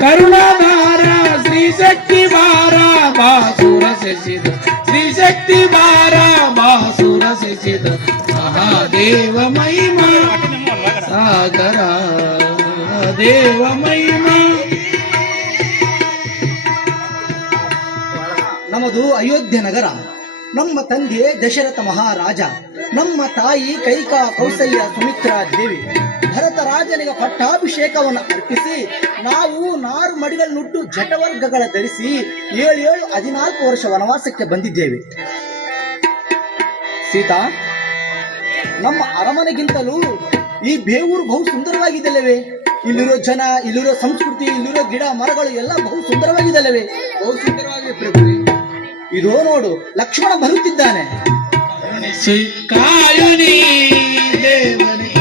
ಕರುಣಾಧಾರ ಶ್ರೀ ಶಕ್ತಿ ಬಾರ ಬಾಸುರ ಶಶಿದ ಶ್ರೀ ಶಕ್ತಿ ಬಾರ ಬಾಸುರ ಶಶಿದ ಮಹಾದೇವ ಮಹಿಮಾ, ಸಾಗರ, ದೇವ ಮಹಿಮಾ. ನಮ್ಮದು ಅಯೋಧ್ಯ ನಗರ. ನಮ್ಮ ತಂದೆ ದಶರಥ ಮಹಾರಾಜ. ನಮ್ಮ ತಾಯಿ ಕೈಕಾ ಕೌಸಲ್ಯ ಸುಮಿತ್ರಾ ದೇವಿ. ಭರತ ರಾಜನಿಗೆ ಪಟ್ಟಾಭಿಷೇಕವನ್ನು ಅರ್ಪಿಸಿ ನಾವು ನಾರು ಮಡಿಗಳನ್ನುಟ್ಟು ಜಟವರ್ಗಗಳ ಧರಿಸಿ ಏಳು ಏಳು ಹದಿನಾಲ್ಕು ವರ್ಷ ವನವಾಸಕ್ಕೆ ಬಂದಿದ್ದೇವೆ. ಸೀತಾ ನಮ್ಮ ಅರಮನೆಗಿಂತಲೂ ಈ ಬೇವೂರು ಬಹು ಸುಂದರವಾಗಿದ್ದಲ್ಲವೆ ಇಲ್ಲಿರೋ ಜನ ಇಲ್ಲಿರೋ ಸಂಸ್ಕೃತಿ ಇಲ್ಲಿರೋ ಗಿಡ ಮರಗಳು ಎಲ್ಲ ಬಹು ಸುಂದರವಾಗಿದ್ದಲ್ಲವೇ ಬಹು ಸುಂದರವಾಗಿ ಇದೋ ನೋಡು ಲಕ್ಷ್ಮಣ ಬರುತ್ತಿದ್ದಾನೆ. శ్రీ కాయుని దేవని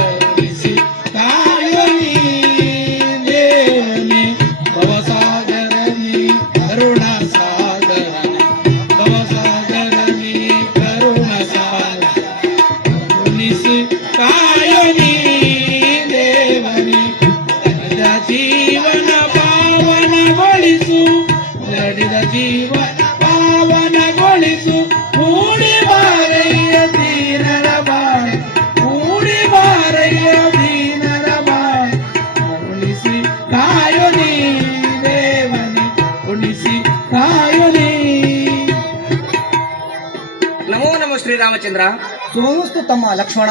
ನಮೋ ಸೋಸ್ತು ತಮ್ಮ ಲಕ್ಷ್ಮಣ.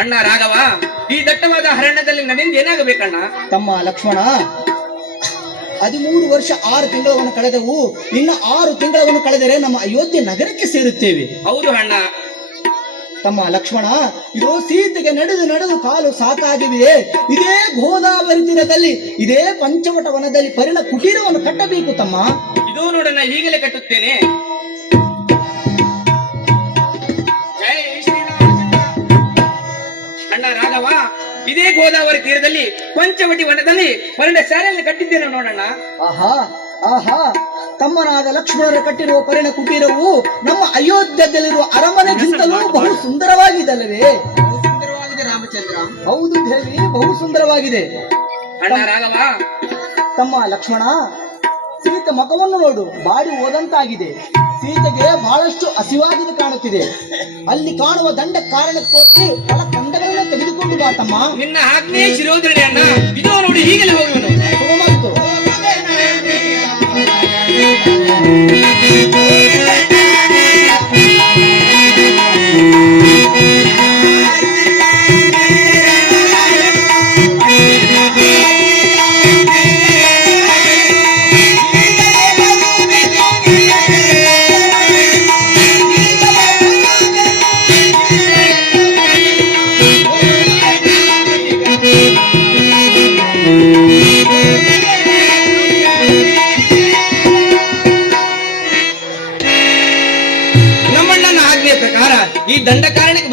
ಅಣ್ಣ ರಾಘವ ಈ ದಟ್ಟವಾದ ಅರಣ್ಯದಲ್ಲಿ ನನ್ನಿಂದ ಏನಾಗಬೇಕಣ್ಣ? ತಮ್ಮ ಲಕ್ಷ್ಮಣ ಹದಿಮೂರು ವರ್ಷ ಆರು ತಿಂಗಳವನ್ನು ಕಳೆದವು. ಇನ್ನು ಆರು ತಿಂಗಳವನ್ನು ಕಳೆದರೆ ನಮ್ಮ ಅಯೋಧ್ಯೆ ನಗರಕ್ಕೆ ಸೇರುತ್ತೇವೆ. ಹೌದು ಅಣ್ಣ. ತಮ್ಮ ಲಕ್ಷ್ಮಣ ಇದು ಸೀತೆಗೆ ನಡೆದು ನಡೆದು ಕಾಲು ಸಾಕಾಗಿವೆ ಇದೇ ಗೋದಾವರಿ ತೀರದಲ್ಲಿ ಇದೇ ಪಂಚವಟ ವನದಲ್ಲಿ ಪರಿಣ ಕುಟೀರವನ್ನು ಕಟ್ಟಬೇಕು ತಮ್ಮ. ಇದು ನೋಡಣ್ಣ ಈಗಲೇ ಕಟ್ಟುತ್ತೇನೆ. ಇದೇ ಗೋದಾವರಿ ತೀರದಲ್ಲಿ ಪಂಚವಟಿ ವನದಲ್ಲಿ ಪರಿಣ ಶಾಲೆಯಲ್ಲಿ ಕಟ್ಟಿದ್ದೇನೆ ನೋಡಣ್ಣ. ಆಹಾ ಆಹಾ. ತಮ್ಮನಾದ ಲಕ್ಷ್ಮಣರು ಕಟ್ಟಿರುವ ಪರಿಣ ಕುಟೀರವು ನಮ್ಮ ಅಯೋಧ್ಯದಲ್ಲಿರುವ ಅರಮನೆಗಿಂತಲೂ ಬಹು ಸುಂದರವಾಗಿದಲ್ಲವೇ? ಸುಂದರವಾಗಿದೆ ರಾಮಚಂದ್ರ. ಹೌದು ದೇವಿ ಬಹು ಸುಂದರವಾಗಿದೆ. ಅಣ್ಣ ರಾಘವ. ತಮ್ಮ ಲಕ್ಷ್ಮಣ ಸೀತ ಮಖವನ್ನು ನೋಡು ಬಾಡಿ ಹೋದಂತಾಗಿದೆ. ಸೀತೆಗೆ ಬಹಳಷ್ಟು ಹಸಿವಾಗಿದೆ ಕಾಣುತ್ತಿದೆ. ಅಲ್ಲಿ ಕಾಣುವ ದಂಡ ಕಾರಣಕ್ಕೋಗಿ ಬಹಳ ಕಂದಗಳನ್ನ ತೆಗೆದುಕೊಂಡು ಬಾತಮ್ಮ ನಿನ್ನ ಆಜ್ಞೆ ಶಿರೋಧರಣೆ ಅಣ್ಣ ಇದು ನೋಡಿ ಈಗಲೇ ಹೋಗುವನು.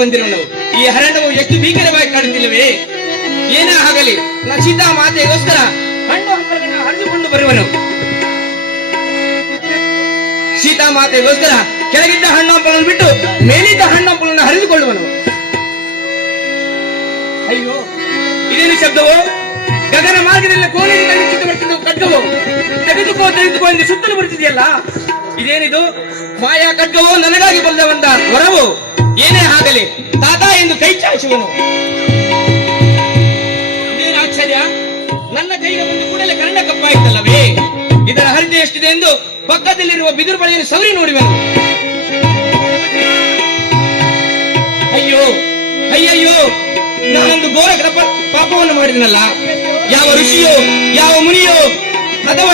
ಬಂದಿರೋ ನಾವು. ಈ ಹರಣವು ಎಷ್ಟು ಭೀಕರವಾಗಿ ಕಾಣುತ್ತಿಲ್ಲವೇ? ಏನೇ ಆಗಲಿ ಲಕ್ಷಿತ ಮಾತೆಗೋಸ್ಕರ ಹಣ್ಣು ಹಂಪಲನ್ನು ಹರಿದುಕೊಂಡು ಬರುವನು. ಸೀತಾ ಮಾತೆಗೋಸ್ಕರ ಕೆಳಗಿದ್ದ ಹಣ್ಣು ಹಂಪಲನ್ನು ಬಿಟ್ಟು ಮೇಲಿದ್ದ ಹಣ್ಣು ಹಂಪಲನ್ನು ಹರಿದುಕೊಳ್ಳುವನು. ಅಯ್ಯೋ, ಇದೇನು ಶಬ್ದವೋ? ಗಗನ ಮಾರ್ಗದಲ್ಲಿ ಕೋಲಿನಿಂದ ನಿಶ್ಚಿತ ಬರ್ತಿದ್ದು ಖಡ್ಗವು? ತೆಗೆದುಕೋ ತೆಗೆದುಕೋ ಎಂದು ಸುತ್ತಲೂ ಬರುತ್ತಿದೆಯಲ್ಲ. ಇದೇನಿದು? ಮಾಯಾ ಖಡ್ಗವು? ನನಗಾಗಿ ಬಂದವಂತ ವರವು? ಏನೇ ಆಗಲಿ, ತಾತ ಎಂದು ಕೈ ಚಾಚುವನು ಆಶ್ಚರ್ಯ ನನ್ನ ಕೈಗೆ ಬಂದು ಕೂಡಲೇ ಕನ್ನಡ ಕಪ್ಪಾಯಿತಲ್ಲವೇ? ಇದರ ಹರಿತೆ ಎಷ್ಟಿದೆ ಎಂದು ಪಕ್ಕದಲ್ಲಿರುವ ಬಿದಿರು ಬಳೆಯನ್ನು ಸವರಿ ನೋಡುವೆನು ಅಯ್ಯೋ, ಅಯ್ಯಯ್ಯೋ, ನಾನೊಂದು ಘೋರ ಪಾಪ ಪಾಪವನ್ನು ಮಾಡಿದನಲ್ಲ. ಯಾವ ಋಷಿಯೋ, ಯಾವ ಮುನಿಯೋ ಅಥವಾ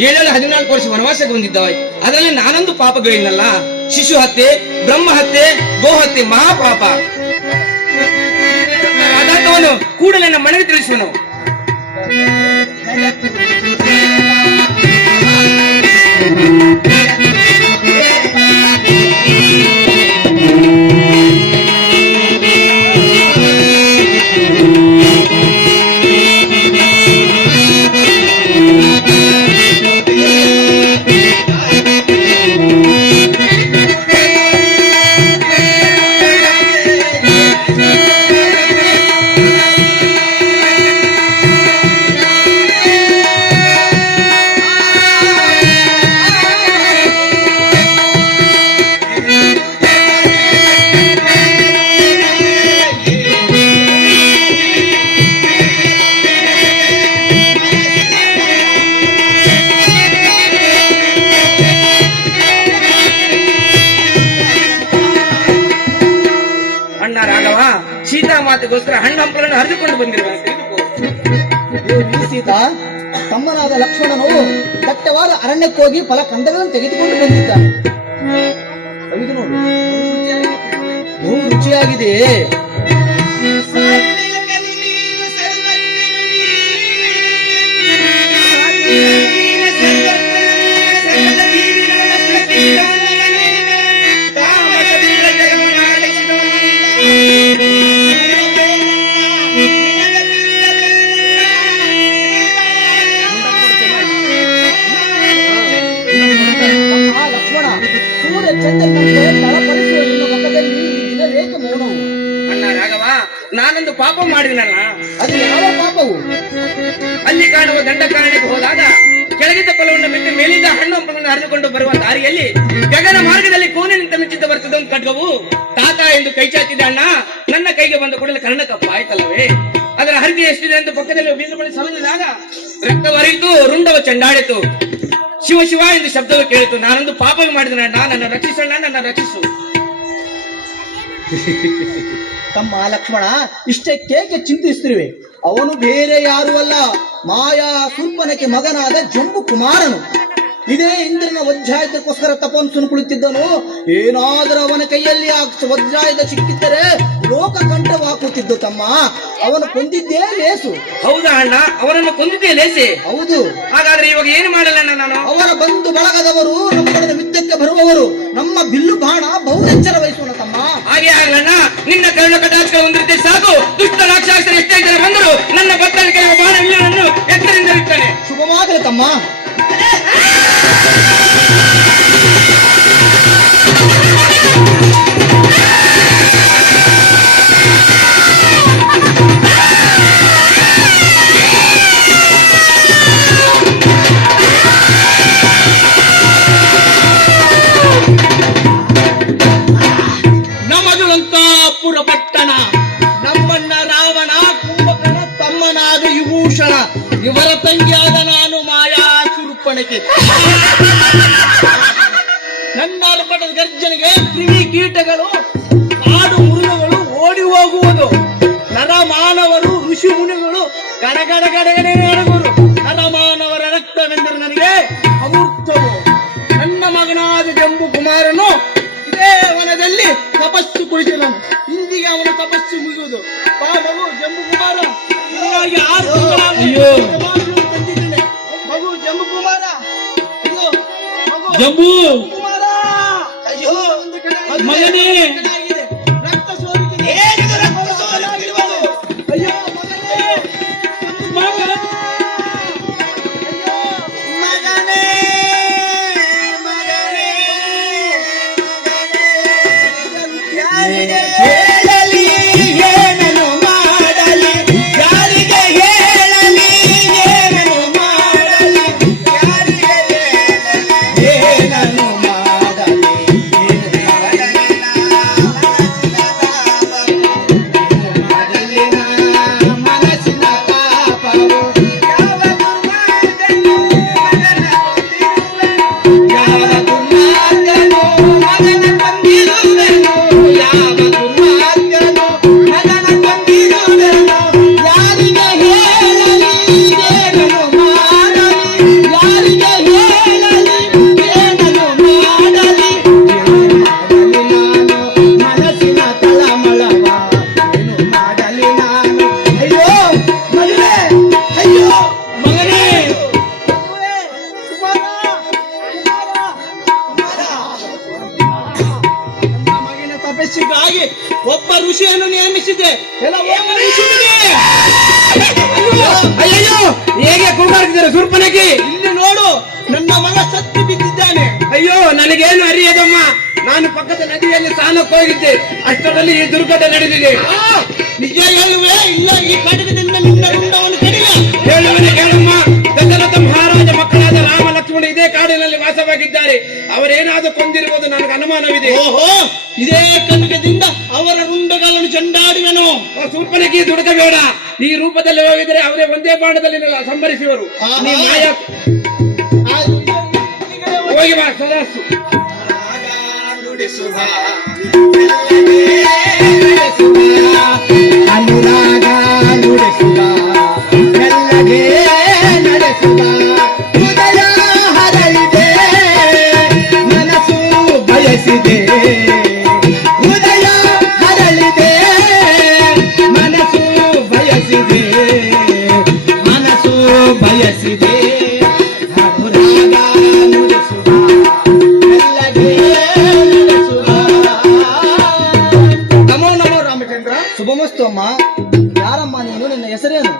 ಏಳೇಳು ಹದಿನಾಲ್ಕು ವರ್ಷ ವನವಾಸಕ್ಕೆ ಬಂದಿದ್ದಾವೆ ಅದರಲ್ಲಿ ನಾನೊಂದು ಪಾಪಗಳಿನಲ್ಲ ಶಿಶು ಹತ್ಯೆ, ಬ್ರಹ್ಮ ಹತ್ಯೆ, ಗೋ ಹತ್ಯೆ, ಮಹಾಪಾಪ. ಕೂಡಲೇ ನಮ್ಮ ಮನೆಗೆ ತಿಳಿಸುವನು. ಸೀತಾ ತಮ್ಮನಾದ ಲಕ್ಷ್ಮಣನು ದಟ್ಟವಾದ ಅರಣ್ಯಕ್ಕೆ ಹೋಗಿ ಫಲ ಕಂದಗಳನ್ನು ತೆಗೆದುಕೊಂಡು ಬಂದಿದ್ದಾನೆ. ರುಚಿಯಾಗಿದೆ. ಪಾಪ ಮಾಡಿದನಲ್ಲ? ಅದು ಯಾವ ಪಾಪವು? ಅಲ್ಲಿ ಕಾಣುವ ದಂಡಕಾರಣ್ಯಕ್ಕೆ ಹೋದಾಗ ಕೆಳಗಿದ್ದ ಫಲವನ್ನು ಬಿಟ್ಟು ಮೇಲಿದ್ದ ಹಣ್ಣು ಹಂಪಲನ್ನು ಹರಿದುಕೊಂಡು ಬರುವ ದಾರಿಯಲ್ಲಿ ಗಗನ ಮಾರ್ಗದಲ್ಲಿ ಕೋನಿನಿಂದ ಮಿಂಚಿದ್ದ ಬರ್ತದೆ ಒಂದು ಖಡ್ಗವು. ತಾತ ಎಂದು ಕೈ ಚಾಚಿದ ಅಣ್ಣ ನನ್ನ ಕೈಗೆ ಬಂದ ಕೂಡಲೇ ಕರ್ಣಕಪ್ಪ ಆಯ್ತಲ್ಲವೇ? ಅದರ ಹರಿದಿ ಎಷ್ಟಿದೆ ಎಂದು ಪಕ್ಕದಲ್ಲಿ ಸವಿದಿದಾಗ ರಕ್ತ ಹರಿಯಿತು ರುಂಡವ ಚಂಡಾಡಿತು. ಶಿವ ಶಿವ ಎಂದು ಶಬ್ದವು ಕೇಳಿತು. ನಾನೊಂದು ಪಾಪ ಮಾಡಿದ ನನ್ನ ರಕ್ಷಿಸಣ್ಣ ನನ್ನ ರಕ್ಷಿಸು. ತಮ್ಮ ಲಕ್ಷ್ಮಣ ಇಷ್ಟಕ್ಕೇಕೆ ಚಿಂತಿಸ್ತಿರುವೆ. ಅವನು ಬೇರೆ ಯಾರು ಅಲ್ಲ ಮಾಯಾ ಸುಲ್ಪನಕ್ಕೆ ಮಗನಾದ ಜಂಬು ಕುಮಾರನು. ಇದೇ ಇಂದ್ರನ ವಜ್ರಾಯುಧಕ್ಕೋಸ್ಕರ ತಪಸ್ಸನ್ನು ಕುಳಿತಿದ್ದನು ಏನಾದರೂ ಅವನ ಕೈಯಲ್ಲಿ ಆ ವಜ್ರಾಯುಧ ಸಿಕ್ಕಿದ್ದರೆ ಲೋಕ ಕಂಠವಾಕುತ್ತಿದ್ದು ತಮ್ಮ. ಅವನು ಕೊಂದಿದ್ದೇ ಲೇಸು. ಹೌದಾ ಅಣ್ಣ? ಅವನನ್ನು ಕೊಂದಿದ್ದೇ ಲೇಸೆ? ಹೌದು. ಹಾಗಾದ್ರೆ ಇವಾಗ ಏನು ಮಾಡಲ್ಲ ನಾನು? ಅವರ ಬಂಧು ಬಳಗದವರು ನಮ್ಮೊಡನೆ ಯುದ್ಧಕ್ಕೆ ಬರುವವರು ನಮ್ಮ ಬಿಲ್ಲು ಬಾಣ ಬಹು ಎಚ್ಚರ ವಹಿಸೋಣ ತಮ್ಮ. ಹಾಗೆ ಆಗಲಣ್ಣ. ನಿನ್ನ ಕರುಣ ಕಟಾಕ್ಷ ಹೊಂದಿರುತ್ತೆ ಸಾಕು. ದುಷ್ಟ ರಾಕ್ಷಸರು ಎಷ್ಟೇ ಜನ ಬಂದರು ನನ್ನ ಭಕ್ತನ ಕೈ ಬಾಣ ವಿಲ್ಲನನ್ನು ಎತ್ತರಿಂದ ಇರ್ತಾನೆ ಶುಭವಾಗಲಿ ತಮ್ಮ. ಸುರುಪಣಕ್ಕೆ ನನ್ನ ಅರ್ಪಣದ ಗರ್ಜನೆಗೆ ಕ್ರಿಮಿ ಕೀಟಗಳು, ಕಾಡು ಮೃಗಗಳು ಓಡಿ ಹೋಗುವುದು. ನರ ಮಾನವರು, ಋಷಿ ಮುನಿಗಳು ಕಡಗಡ ಕಡಗಡೆ ಅಡಗುರು ನರ ಮಾನವರ ರಕ್ತವೆಂದರೆ ನನಗೆ ಅಮೃತವು. ನನ್ನ ಮಗನಾದ ಜಂಬು ಕುಮಾರನು ಇದೇ ವನದಲ್ಲಿ ತಪಸ್ಸು ಕುಳಿತನು ಇಂದಿಗೆ ಅವನ ತಪಸ್ಸು ಮುಗಿಯುವುದು. ಮಗು ಜಂಬು ಕುಮಾರ ಅಯ್ಯೋ. ಒಂದು ಮಗನೇ. ಋಷಿಗಾಗಿ ಒಬ್ಬ ಋಷಿಯನ್ನು ನೇಮಿಸಿದೆ. ಹೇಗೆ ಕೂಗಾಡ್ತಿದ್ದಾರೆ ಸುರ್ಪನಕ್ಕೆ ಇಲ್ಲಿ ನೋಡು ನನ್ನ ಮಗ ಸತ್ತು ಬಿದ್ದಿದ್ದಾನೆ. ಅಯ್ಯೋ ನನಗೇನು ಅರಿಯದಮ್ಮ? ನಾನು ಪಕ್ಕದ ನದಿಯಲ್ಲಿ ಸ್ನಾನಕ್ಕೆ ಹೋಗಿದ್ದೆ. ಅಷ್ಟರಲ್ಲಿ ಈ ದುರ್ಘಟನೆ ನಡೆದಿದೆ. ನಿಜ ಹೇಳುವೆ? ಇಲ್ಲ ಈ ಕಟಕದಿಂದ ನಿನ್ನ ಗುಂಡವನ್ನು ಕಡಿಯ ಹೇಳುವನೆ ಕೇಳಮ್ಮ ದಶರಥ ಮಹಾರಾಜ ಮಕ್ಕಳಾದ ಇದೇ ಕಾಡಿನಲ್ಲಿ ವಾಸವಾಗಿದ್ದಾರೆ. ಅವರೇನಾದ್ರೂ ಕೊಂದಿರುವುದು ನನಗೆ ಅನುಮಾನವಿದೆ. ಓಹೋ! ಇದೇ ಕನಕದಿಂದ ಅವರ ರುಂಡಗಳನ್ನು ಚಂಡಾಡುವೆನು. ಓ, ಸುರ್ಪನಗಿ ದುಡುಕಬೇಡ ಈ ರೂಪದಲ್ಲಿ ಹೋಗಿದ್ರೆ ಅವರೇ ಒಂದೇ ಬಾಣದಲ್ಲಿ ಸಂಭರಿಸುವರು. ನೀ ಮಾಯ ಹೋಗಿ. ಬಾ ಸದಾಸು ಅನುರಾಗ ನುಡಿಸುವ ಶುಭಮಸ್ತು ಅಮ್ಮ ಯಾರಮ್ಮ ನೀನು ನಿನ್ನ ಹೆಸರೇನು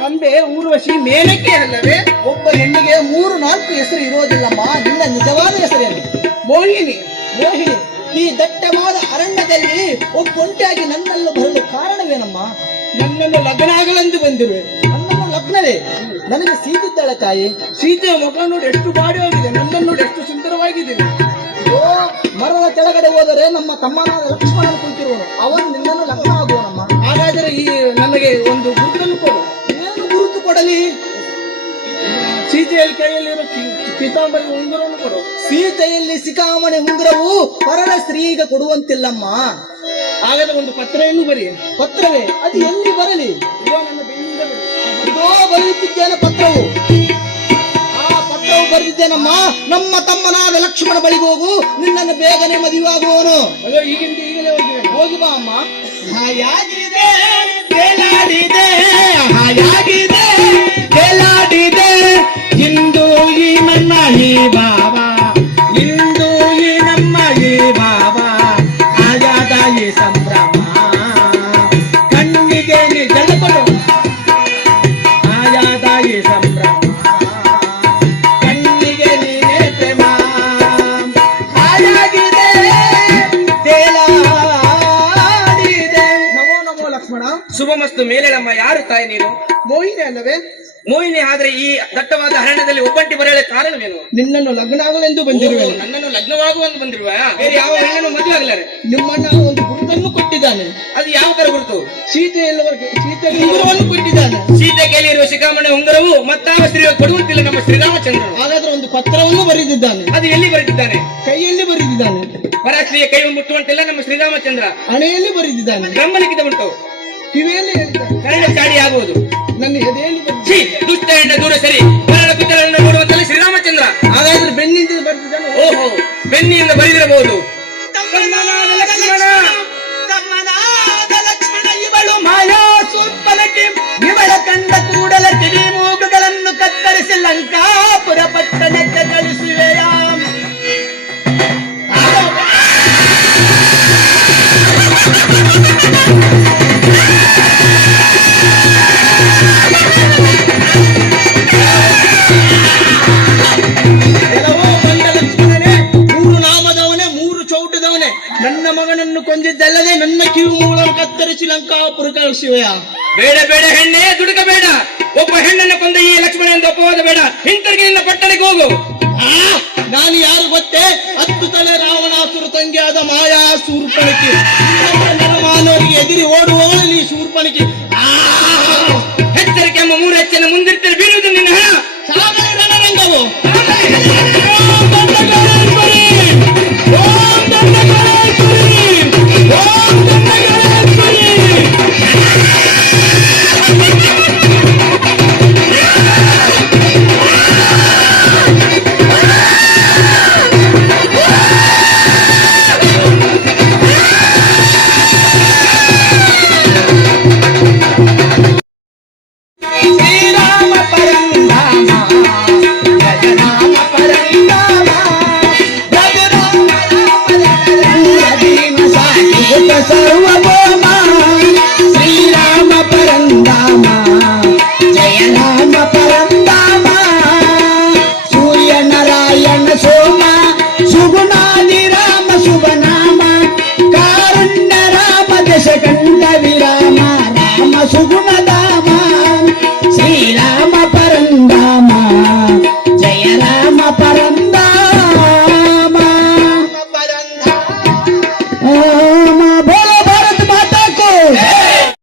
ರಂಬೆ ಊರ್ವಶಿ ಮೇನಕ್ಕೆ ಅಲ್ಲವೇ ಒಬ್ಬ ಹೆಣ್ಣಿಗೆ ಮೂರು ನಾಲ್ಕು ಹೆಸರು ಇರೋದಿಲ್ಲಮ್ಮ ನಿನ್ನ ನಿಜವಾದ ಹೆಸರೇನು ಮೋಹಿನಿ ಮೋಹಿನಿ ಈ ದಟ್ಟವಾದ ಅರಣ್ಯದಲ್ಲಿ ಒಬ್ಬೊಂಟಿಯಾಗಿ ನನ್ನನ್ನು ಬರಲು ಕಾರಣವೇನಮ್ಮ? ನನ್ನನ್ನು ಲಗ್ನ ಆಗಲೆಂದು ಬಂದಿರುವೆ. ನನ್ನನ್ನು ಲಗ್ನವೇ? ನನಗೆ ಸೀತಿದ್ದಾಳೆ ತಾಯಿ. ಸೀತೆಯ ಮುಖ ನೋಡಿ ಎಷ್ಟು ಬಾಡಿ ಹೋಗಿದೆ ನನ್ನನ್ನು ನೋಡಿ ಎಷ್ಟು ಸುಂದರವಾಗಿದ್ದೀನಿ ಓ ಮರದ ಕೆಳಗಡೆ ಹೋದರೆ ನಮ್ಮ ತಮ್ಮನಾದ ಲಕ್ಷ್ಮಣನ ಕುಳಿತಿರುವನು. ಅವನು ನಿನ್ನನ್ನು ಲಗ್ನ ಆಗುವನಮ್ಮ. ಹಾಗಾದರೆ ಈ ನನಗೆ ಒಂದು ಗುರುತನ್ನು ಕೊಡು. ಏನು ಗುರುತು ಕೊಡಲಿ? ಸೀತೆಯ ಕೈಯಲ್ಲಿರೋ ಪಿತಾಂಬರಿ ಉಂಗುರವನ್ನು ಕೊಡು. ಸೀತೆಯಲ್ಲಿ ಸಿಕಾಮಣೆ ಉಂಗುರವು ಪರರ ಸ್ತ್ರೀಗ ಕೊಡುವಂತಿಲ್ಲಮ್ಮ. ಹಾಗಾದ್ರೆ ಒಂದು ಪತ್ರವನ್ನು ಬರಿ. ಪತ್ರವೇ? ಅದು ಎಲ್ಲಿ ಬರಲಿ? ಬರೆಯುತ್ತಿದ್ದೇನೆ ಪತ್ರವು. ಆ ಪತ್ರವು ಬರೆದಿದ್ದೇನಮ್ಮ? ನಮ್ಮ ತಮ್ಮನಾದ ಲಕ್ಷ್ಮಣ ಬಳಿ ಹೋಗು. ನಿನ್ನನ್ನು ಬೇಗನೆ ಮದುವೆಯಾಗುವವನು ಅಯ್ಯೋ ಈಗಿಂದ ಈಗಲೇ ಹೋಗಿ. ಹೋಗಿ ಬಾ ಅಮ್ಮ. ಹಾಯಾಗಿದೆ ತೇಲಾಡಿದೆ ಹಾಯಾಗಿದೆ ತೇಲಾಡಿದೆ ಇಂದು ಈ ನನ್ನ ಈ ಬಾವ ಇಂದು ಈ ನಮ್ಮ ಈ ಬಾವ ಆಯಾದ ಈ ಸಂಭ್ರಮ. ಕಣ್ಣಿಗೆ ನೀ ಜಲಕೊಡು ಆಯಾದ ಈ ಸಂಭ್ರಮ. ಕಣ್ಣಿಗೆ ನೀನೇ ಪ್ರೇಮ ಹಾಯಾಗಿದೆ ತೇಲಾಡಿದೆ. ನಮೋ ನಮೋ ಲಕ್ಷ್ಮಣ. ಶುಭಮಸ್ತು ಮೇಲೇಳಮ್ಮ ಯಾರು ತಾಯಿ ನೀನು? ಅಲ್ಲವೇ? ಮೋಹಿನಿ ಆದ್ರೆ ಈ ದಟ್ಟವಾದ ಹರಣದಲ್ಲಿ ಒಬ್ಬಂಟಿ ಬರಲೇ ಕಾರಣವೇನು? ನಿನ್ನನ್ನು ಲಗ್ನ ಆಗಲೆಂದು ಬಂದಿರುವೆ ನನ್ನನ್ನು ಲಗ್ನವಾಗುವಂತ ಬಂದಿರುವ? ಬೇರೆ ಯಾವ ಹೆಣ್ಣನ್ನು ಮದುವೆ ಆಗಲಾರೆ. ನಿಮ್ಮಣ್ಣ ಒಂದು ಗುರುತನ್ನು ಕೊಟ್ಟಿದ್ದಾನೆ. ಅದು ಯಾವ ತರ ಗುರುತು? ಸೀತೆ ಎಲ್ಲವರು ಸೀತೆ ಉಂಗುರವನ್ನು ಕೊಟ್ಟಿದ್ದಾನೆ. ಸೀತೆ ಕೈಲಿರುವ ಶಿಖಾಮಣಿ ಉಂಗುರವು ಮತ್ತಾವ ಸ್ತ್ರೀ ಕೊಡುವಂತಿಲ್ಲ ನಮ್ಮ ಶ್ರೀರಾಮಚಂದ್ರ ಹಾಗಾದ್ರೆ ಒಂದು ಪತ್ರವನ್ನು ಬರೆದಿದ್ದಾನೆ. ಅದು ಎಲ್ಲಿ ಬರೆದಿದ್ದಾನೆ? ಕೈಯಲ್ಲಿ ಬರೆದಿದ್ದಾನೆ. ಪರಾಶ್ರೀಯ ಕೈ ಮುಟ್ಟುವಂತಿಲ್ಲ ನಮ್ಮ ಶ್ರೀರಾಮಚಂದ್ರ. ಹಣೆಯಲ್ಲಿ ಬರೆದಿದ್ದಾನೆ. ಬ್ರಹ್ಮನಿಗಿದ ಉಂಟು. ಕಿವಿಯಲ್ಲಿ ಕರಣ ಚಾಡಿ ಆಗುವುದು. ನನ್ನ ಎದೆಯಲ್ಲಿ ಛೀ ದುಷ್ಟ ಹೆಣ್ಣ ದೂರ ಸರಿ. ಮರಣ ಪಿತರನ್ನು ನೋಡುವಂತಲ್ಲ ಶ್ರೀರಾಮಚಂದ್ರ. ಹಾಗಾದ್ರೆ ಬೆನ್ನಿಂದ ಬರೆದಿದ್ದಾನೆ ಓಹೋ ಬೆನ್ನಿಯಿಂದ ಬರೆದಿರಬಹುದು. ಇವಳು ಮಾಯಾ ಸ್ವಲ್ಪನಕ್ಕೆ ಇವಳ ಕಂಡ ಕೂಡಲ ಕಿಡಿ ಮೂಗುಗಳನ್ನು ಕತ್ತರಿಸಿ ಲಂಕಾಪುರ ಪಟ್ಟಣಕ್ಕೆ ಕಳಿಸುವೆಯ? ಕತ್ತರಿಸಿ ಶಿವಯ ಬೇಡ ಬೇಡ ಹೆಣ್ಣೆ ದುಡುಕಬೇಡ. ಒಬ್ಬ ಹೆಣ್ಣನ್ನು ಕೊಂದ ಈ ಲಕ್ಷ್ಮಣ ಎಂದು ಅಪವಾದ ಬೇಡ. ಹಿಂತಿರುಗಿ ನಿನ್ನ ಪಟ್ಟಣಕ್ಕೆ ಹೋಗು. ಆ, ನಾನು ಯಾರು ಗೊತ್ತೇ? ಹತ್ತು ತಲೆ ರಾವಣಾಸುರ ತಂಗಿಯಾದ ಮಾಯಾ ಶೂರ್ಪಣಿಕೆ ಮಾನವರಿಗೆ ಎದಿರಿ ಓಡುವವಳು ನೀ ಶೂರ್ಪಣಿಕೆ.